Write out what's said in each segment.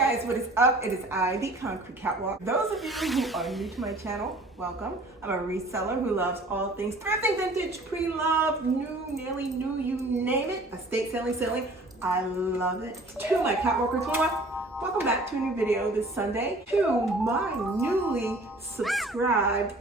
guys, what is up? It is I, the Concrete Catwalk. Those of you who are new to my channel, welcome. I'm a reseller who loves all things thrifting, vintage, pre-loved, new, nearly new, you name it. Estate selling. I love it. To my Catwalkers, welcome back to a new video this Sunday. To my newly subscribed,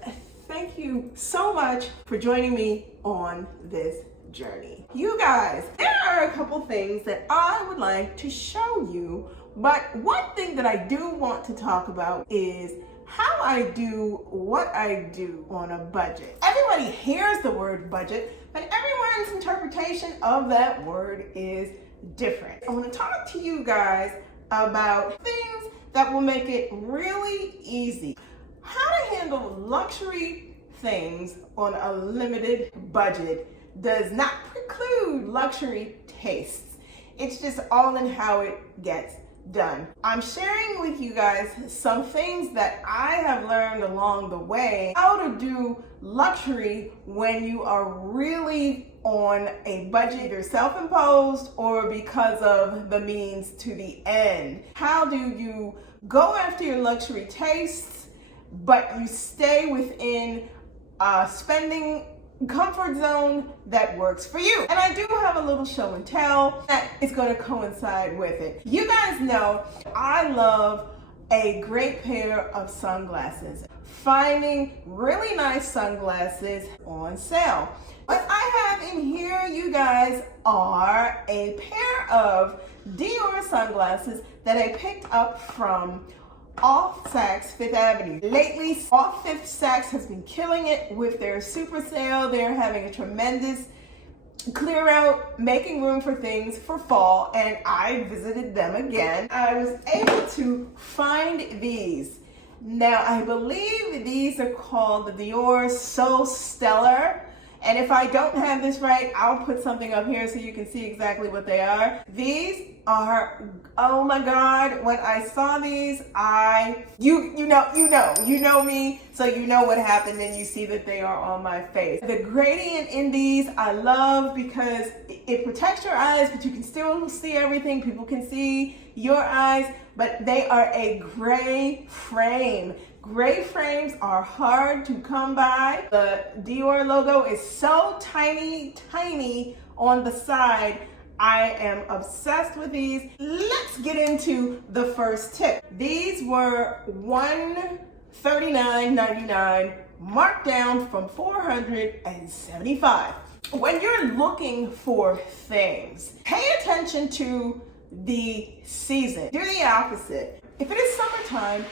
thank you so much for joining me on this journey. You guys, there are a couple things that I would like to show you, but one thing that I do want to talk about is how I do what I do on a budget. Everybody hears the word budget, but everyone's interpretation of that word is different. I want to talk to you guys about things that will make it really easy. How to handle luxury things on a limited budget does not preclude luxury tastes. It's just all in how it gets done. I'm sharing with you guys some things that I have learned along the way, how to do luxury when you are really on a budget, either self-imposed or because of the means to the end. How do you go after your luxury tastes, but you stay within spending comfort zone that works for you? And I do have a little show and tell that is going to coincide with it. You guys know I love a great pair of sunglasses. Finding really nice sunglasses on sale. What I have in here, you guys, are a pair of Dior sunglasses that I picked up from off Saks Fifth Avenue. Lately, off Fifth Saks has been killing it with their super sale. They're having a tremendous clear out, making room for things for fall, and I visited them again. I was able to find these. Now, I believe these are called the Dior So Stellar. And if I don't have this right, I'll put something up here so you can see exactly what they are. These are, oh my God, when I saw these, you know me, so you know what happened and you see that they are on my face. The gradient in these I love because it protects your eyes, but you can still see everything. People can see your eyes, but they are a gray frame. Gray frames are hard to come by. The Dior logo is so tiny on the side. I am obsessed with these. Let's get into the first tip. These were $139.99, marked down from $475. When you're looking for things, pay attention to the season. Do the opposite. If it is summertime,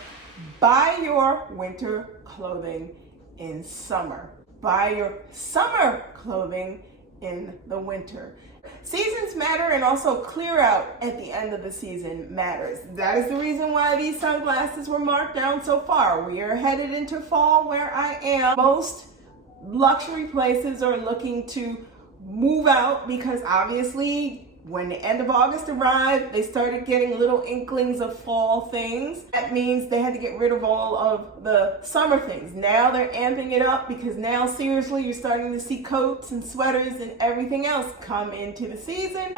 buy your winter clothing in summer. Buy your summer clothing in the winter. Seasons matter, and also clear out at the end of the season matters. That is the reason why these sunglasses were marked down so far. We are headed into fall where I am. Most luxury places are looking to move out because obviously when the end of August arrived, they started getting little inklings of fall things. That means they had to get rid of all of the summer things. Now they're amping it up because now seriously you're starting to see coats and sweaters and everything else come into the season.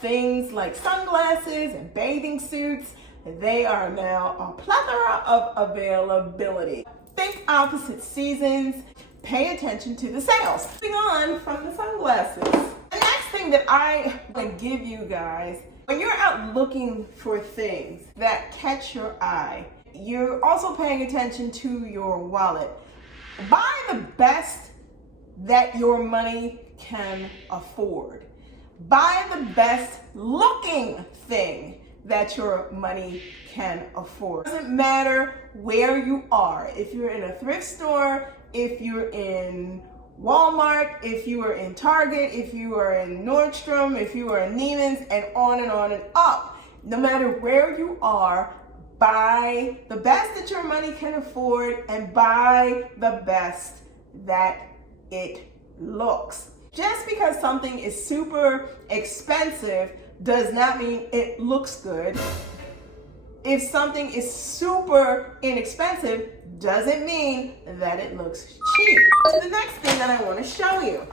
Things like sunglasses and bathing suits, they are now a plethora of availability. Think opposite seasons. Pay attention to the sales. Moving on from the sunglasses. The next thing that I want to give you guys, when you're out looking for things that catch your eye, you're also paying attention to your wallet. Buy the best that your money can afford. Buy the best looking thing that your money can afford. It doesn't matter where you are. If you're in a thrift store, if you're in Walmart, if you are in Target, if you are in Nordstrom, if you are in Neiman's, and on and up. No matter where you are, buy the best that your money can afford and buy the best that it looks. Just because something is super expensive does not mean it looks good. If something is super inexpensive, doesn't mean that it looks cheap. So the next thing that I want to show you.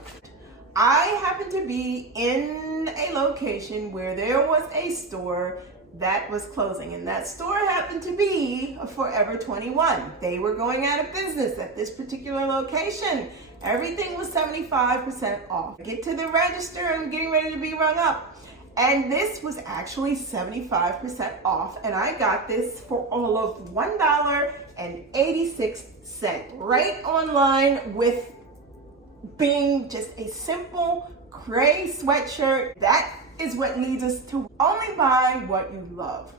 I happen to be in a location where there was a store that was closing, and that store happened to be a Forever 21. They were going out of business at this particular location. Everything was 75% off. I get to the register, I'm getting ready to be rung up, and this was actually 75% off, and I got this for all of $1.86, right online, with being just a simple gray sweatshirt. That is what leads us to only buy what you love.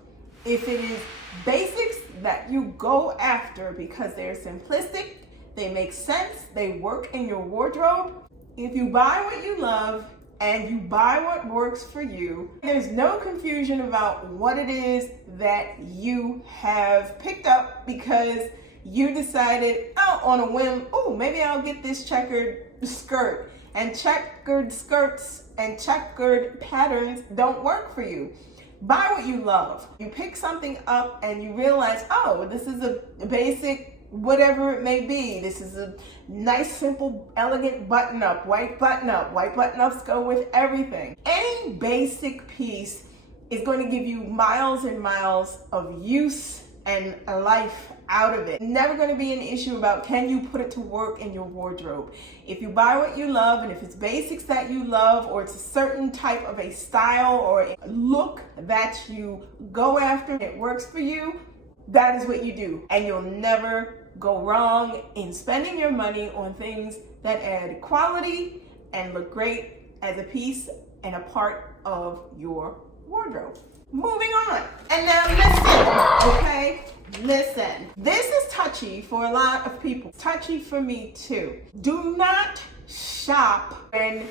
If it is basics that you go after because they're simplistic, they make sense, they work in your wardrobe, if you buy what you love and you buy what works for you, there's no confusion about what it is that you have picked up because you decided, oh, on a whim, oh, maybe I'll get this checkered skirt. And checkered skirts and checkered patterns don't work for you. Buy what you love. You pick something up and you realize, oh, this is a basic, whatever it may be. This is a nice, simple, elegant button-up, white button-up. White button-ups go with everything. Any basic piece is going to give you miles and miles of use and a life out of it. Never going to be an issue about can you put it to work in your wardrobe. If you buy what you love, and if it's basics that you love, or it's a certain type of a style or a look that you go after, and it works for you, that is what you do. And you'll never go wrong in spending your money on things that add quality and look great as a piece and a part of your wardrobe. Moving on. And now listen, okay? Listen. This is touchy for a lot of people. It's touchy for me too. Do not shop when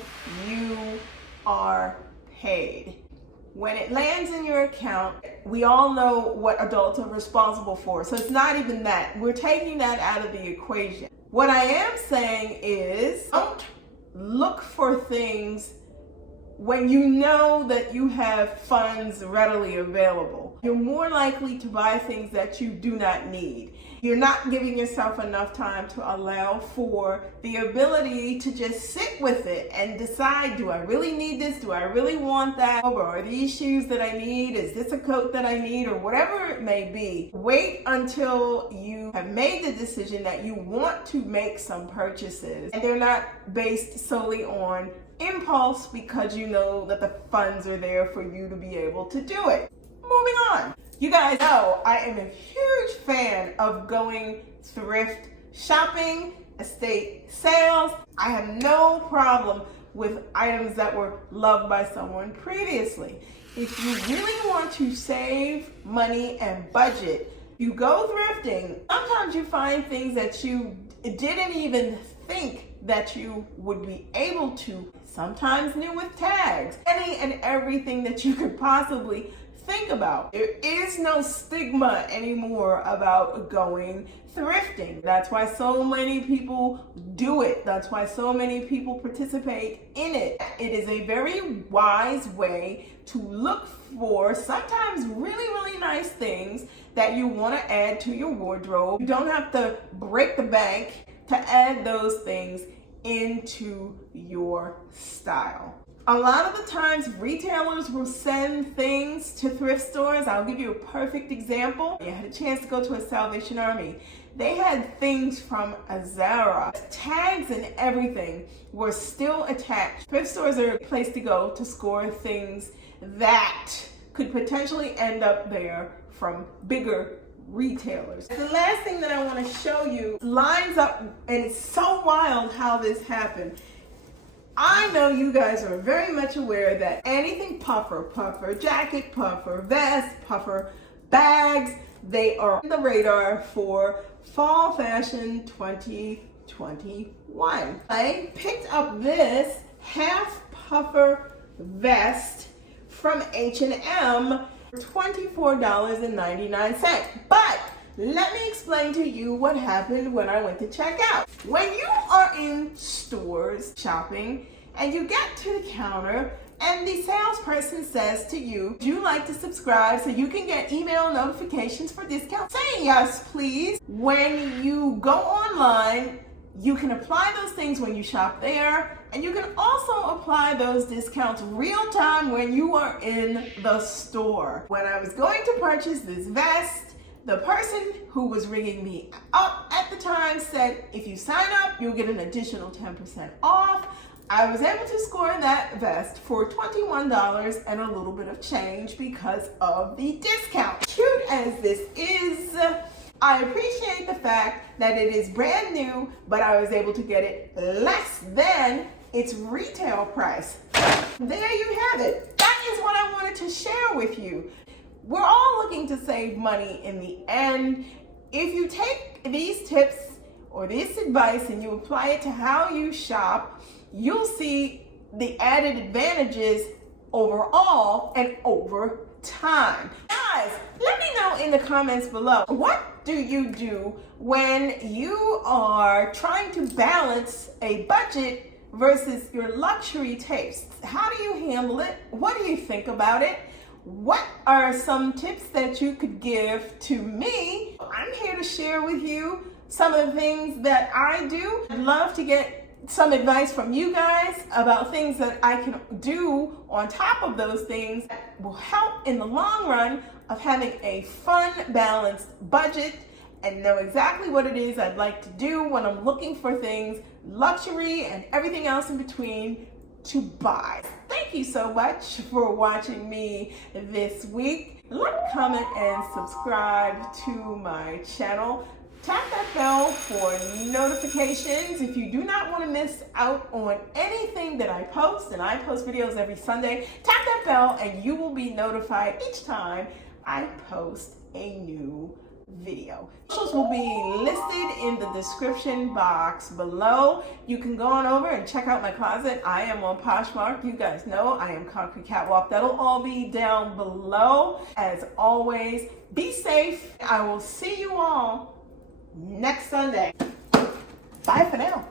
you are paid. When it lands in your account, we all know what adults are responsible for. So it's not even that. We're taking that out of the equation. What I am saying is, don't look for things when you know that you have funds readily available. You're more likely to buy things that you do not need. You're not giving yourself enough time to allow for the ability to just sit with it and decide, do I really need this? Do I really want that? Or are these shoes that I need? Is this a coat that I need? Or whatever it may be. Wait until you have made the decision that you want to make some purchases, and they're not based solely on impulse because you know that the funds are there for you to be able to do it. Moving on. You guys know I am a huge fan of going thrift shopping, estate sales. I have no problem with items that were loved by someone previously. If you really want to save money and budget, you go thrifting. Sometimes you find things that you didn't even think that you would be able to, sometimes new with tags, any and everything that you could possibly think about. There is no stigma anymore about going thrifting. That's why so many people do it. That's why so many people participate in it. It is a very wise way to look for sometimes really, really nice things that you want to add to your wardrobe. You don't have to break the bank to add those things into your style. A lot of the times retailers will send things to thrift stores. I'll give you a perfect example. I had a chance to go to a Salvation Army. They had things from a Zara. Tags and everything were still attached. Thrift stores are a place to go to score things that could potentially end up there from bigger retailers. The last thing that I want to show you lines up, and it's so wild how this happened. I know you guys are very much aware that anything puffer, jacket puffer, vest puffer, bags, they are on the radar for fall fashion 2021. I picked up this half puffer vest from H&M for $24.99. But let me explain to you what happened when I went to check out. When you are in stores shopping and you get to the counter and the salesperson says to you, would you like to subscribe so you can get email notifications for discounts? Say yes, please. When you go online, you can apply those things when you shop there. And you can also apply those discounts real time when you are in the store. When I was going to purchase this vest, the person who was ringing me up at the time said, if you sign up, you'll get an additional 10% off. I was able to score that vest for $21 and a little bit of change because of the discount. Cute as this is, I appreciate the fact that it is brand new, but I was able to get it less than its retail price. There you have it. That is what I wanted to share with you. We're all looking to save money in the end. If you take these tips or this advice and you apply it to how you shop, you'll see the added advantages overall and over time. Guys, let me know in the comments below, what do you do when you are trying to balance a budget versus your luxury tastes? How do you handle it? What do you think about it? What are some tips that you could give to me? I'm here to share with you some of the things that I do. I'd love to get some advice from you guys about things that I can do on top of those things that will help in the long run of having a fun, balanced budget and know exactly what it is I'd like to do when I'm looking for things, luxury and everything else in between, to buy. Thank you so much for watching me this week. Like, comment, and subscribe to my channel. Tap that bell for notifications if you do not want to miss out on anything that I post, and I post videos every Sunday. Tap that bell and you will be notified each time I post a new video. Socials will be listed in the description box below. You can go on over and check out my closet. I am on Poshmark. You guys know I am Concrete Catwalk. That'll all be down below. As always, be safe. I will see you all next Sunday. Bye for now.